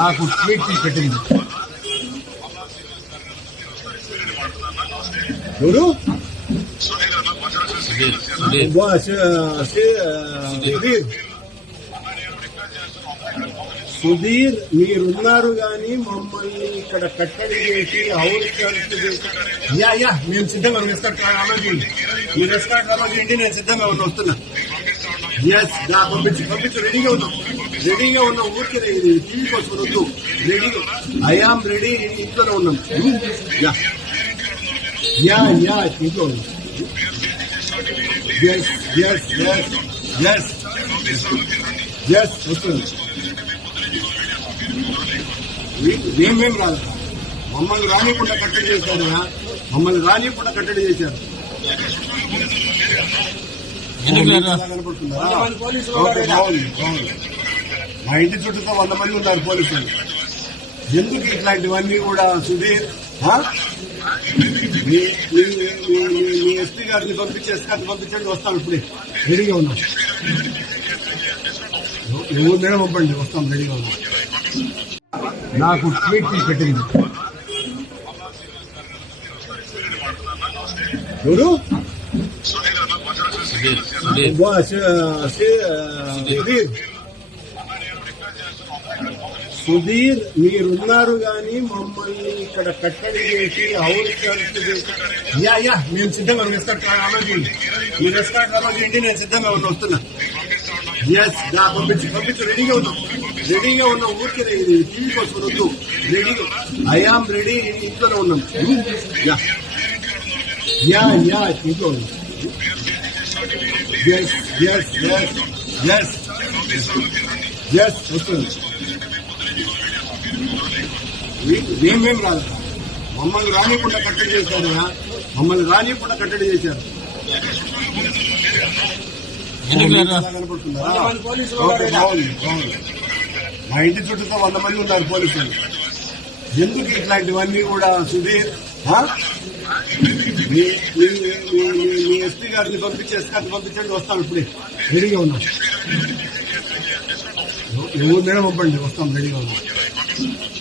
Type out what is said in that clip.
నాకు ట్వీట్ పెట్టింది. ఎవరు? సుధీర్, మీరున్నారు కానీ మమ్మల్ని ఇక్కడ కట్టడి చేసి యా మేము సిద్ధంగా రెస్టార్ట్ ఆలోచించండి. మీ రెస్టార్ట్ ఆలోచించండి, నేను సిద్ధంగా వస్తున్నా. ఎస్ పంపించు రెడీగా ఉన్నాం ఊరికి టీవీ కోసం వద్దు. రెడీ ఐఆమ్ రెడీ, ఇంట్లోనే ఉన్నాం. యా ఇంట్లో ఉన్నాం. ఎస్ వస్తుంది. మేమేం రాదు, మమ్మల్ని రానికుండా కట్టడి చేశారు. కనపడుతుందా? మా ఇంటి చుట్టూతో 100 మంది ఉన్నారు పోలీసులు. ఎందుకు ఇట్లాంటివన్నీ కూడా? సుధీర్, మీ ఎస్పీ గారిని పంపించండి, వస్తాం. ఇప్పుడే రెడీగా ఉన్నాం. ఎవరినైనా పంపండి, వస్తాం. రెడీగా ఉన్నాం. నాకు ట్వీట్ పెట్టింది. ఎవరు? సుధీర్, మీరున్నారు కానీ మమ్మల్ని ఇక్కడ కట్టడి చేసి యా మేము సిద్ధంగా రెస్టార్ట్ ఆలోచించండి. మీ రెస్టార్ట్ ఆలోచించండి, నేను సిద్ధంగా వస్తున్నా. ఎస్ పంపించు రెడీగా ఉన్నాం ఊరికి టీవీ కోసం వద్దు. రెడీ ఐఆమ్ రెడీ, ఇంట్లోనే ఉన్నాం. యా ఇంట్లో ఉన్నాం. ఎస్ వస్తుంది. మేమేం రాదు, మమ్మల్ని రానికుండా కట్టడి చేశారు. కనపడుతుందా? మా ఇంటి చుట్టూతో 100 మంది ఉన్నారు పోలీసులు. ఎందుకు ఇట్లాంటివన్నీ కూడా? సుధీర్, మీ ఎస్పీ గారిని పంపించండి, వస్తాం. ఇప్పుడే రెడీగా ఉన్నాం. ఎవరినైనా పంపండి, వస్తాం. రెడీగా ఉన్నాం.